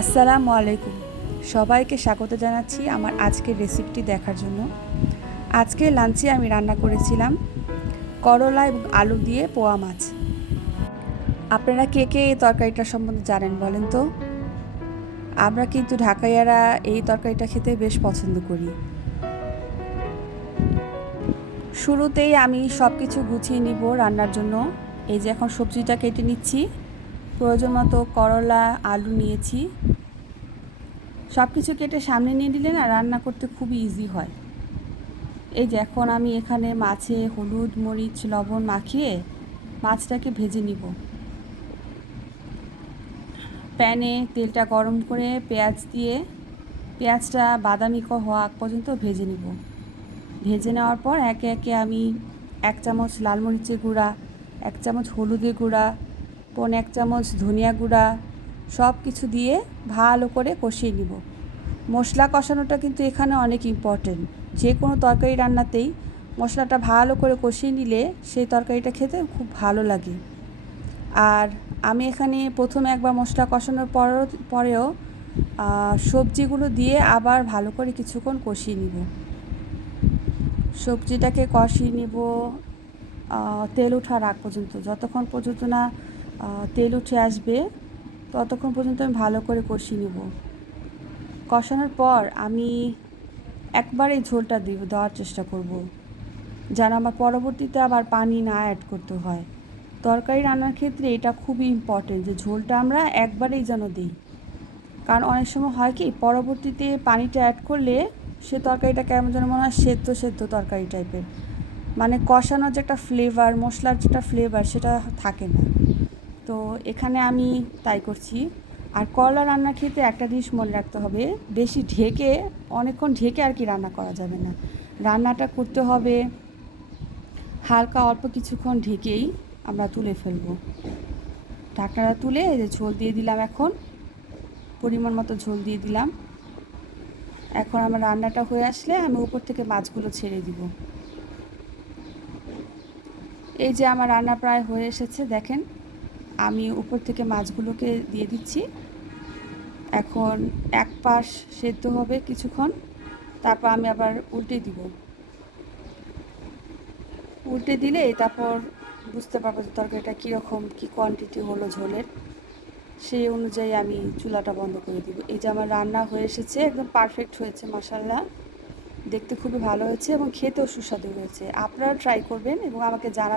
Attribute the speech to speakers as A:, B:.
A: আসসালামু আলাইকুম। সবাইকে স্বাগত জানাচ্ছি আমার আজকের রেসিপিটি দেখার জন্য। আজকে লাঞ্চে আমি রান্না করেছিলাম করলা এবং আলু দিয়ে পোয়া মাছ। আপনারা কে কে এই তরকারিটা সম্বন্ধে জানেন বলেন তো? আমরা কিন্তু ঢাকাইয়ারা এই তরকারিটা খেতে বেশ পছন্দ করি। শুরুতেই আমি সব কিছু গুছিয়ে নিব রান্নার জন্য। এই যে এখন সবজিটা কেটে নিচ্ছি। প্রয়োজন মতো করলা, আলু নিয়েছি। সব কিছু কেটে সামনে নিয়ে নিলে না রান্না করতে খুবই ইজি হয়। এই যে এখন আমি এখানে মাছে হলুদ, মরিচ, লবণ মাখিয়ে মাছটাকে ভেজে নিব। প্যানে তেলটা গরম করে পেঁয়াজ দিয়ে পেঁয়াজটা বাদামি হওয়া পর্যন্ত ভেজে নিব। ভেজে নেওয়ার পর একে একে আমি এক চামচ লাল মরিচের গুঁড়া, এক চামচ হলুদের গুঁড়া পন এক চামচ ধনিয়া গুঁড়া, সব কিছু দিয়ে ভালো করে কষিয়ে নিব। মশলা কষানোটা কিন্তু এখানে অনেক ইম্পর্টেন্ট যে কোনো তরকারি রান্নাতেই মশলাটা ভালো করে কষিয়ে নিলে সেই তরকারিটা খেতে খুব ভালো লাগে। আর আমি এখানে প্রথমে একবার মশলা কষানোর পর পরেও সবজিগুলো দিয়ে আবার ভালো করে কিছুক্ষণ কষিয়ে নিব। সবজিটাকে কষিয়ে নিব তেল ওঠার আগ পর্যন্ত, যতক্ষণ পর্যন্ত না তেল উঠে আসবে, ততক্ষণ পর্যন্ত আমি ভালো করে কষিয়ে নেব। কষানোর পর আমি একবার এই ঝোলটা দিব, দেওয়ার চেষ্টা করব। যেন আমার পরবর্তীতে আবার পানি না অ্যাড করতে হয়। তরকারি রান্নার ক্ষেত্রে এটা খুবই ইম্পর্টেন্ট যে ঝোলটা আমরা একবারেই যেন দিই। কারণ অনেক সময় হয় কি, পরবর্তীতে পানিটা অ্যাড করলে সে তরকারিটা কেমন যেন মনে হয় সেদ্ধ সেদ্ধ তরকারি টাইপের মানে কষানোর যে একটা ফ্লেভার মশলার যেটা ফ্লেভার সেটা থাকে না। তো এখানে আমি তাই করছি। আর করলা রান্নার ক্ষেত্রে একটা জিনিস মনে রাখতে হবে, বেশি ঢেকে, অনেকক্ষণ ঢেকে আর কি রান্না করা যাবে না। রান্নাটা করতে হবে, হালকা অল্প কিছুক্ষণ ঢেকেই আমরা তুলে ফেলব। ঢাকনাটা তুলে ঝোল দিয়ে দিলাম এখন, পরিমাণ মতো ঝোল দিয়ে দিলাম। এখন আমার রান্নাটা হয়ে আসলে আমি উপর থেকে মাছগুলো ছেড়ে দিব। এই যে আমার রান্না প্রায় হয়ে এসেছে, দেখেন। আমি উপর থেকে মাছগুলোকে দিয়ে দিচ্ছি। এখন এক পাশ সেদ্ধ হবে কিছুক্ষণ, তারপর আমি আবার উল্টে দিব। উল্টে দিলে তারপর বুঝতে পারব যে তরকারিটা কীরকম, কী কোয়ান্টিটি হলো ঝোলের। সেই অনুযায়ী আমি চুলাটা বন্ধ করে দিব। এই যে আমার রান্না হয়ে এসেছে, একদম পারফেক্ট হয়েছে মশাল্লা দেখতে খুবই ভালো হয়েছে এবং খেতেও সুস্বাদু হয়েছে। আপনারা ট্রাই করবেন এবং আমাকে জানা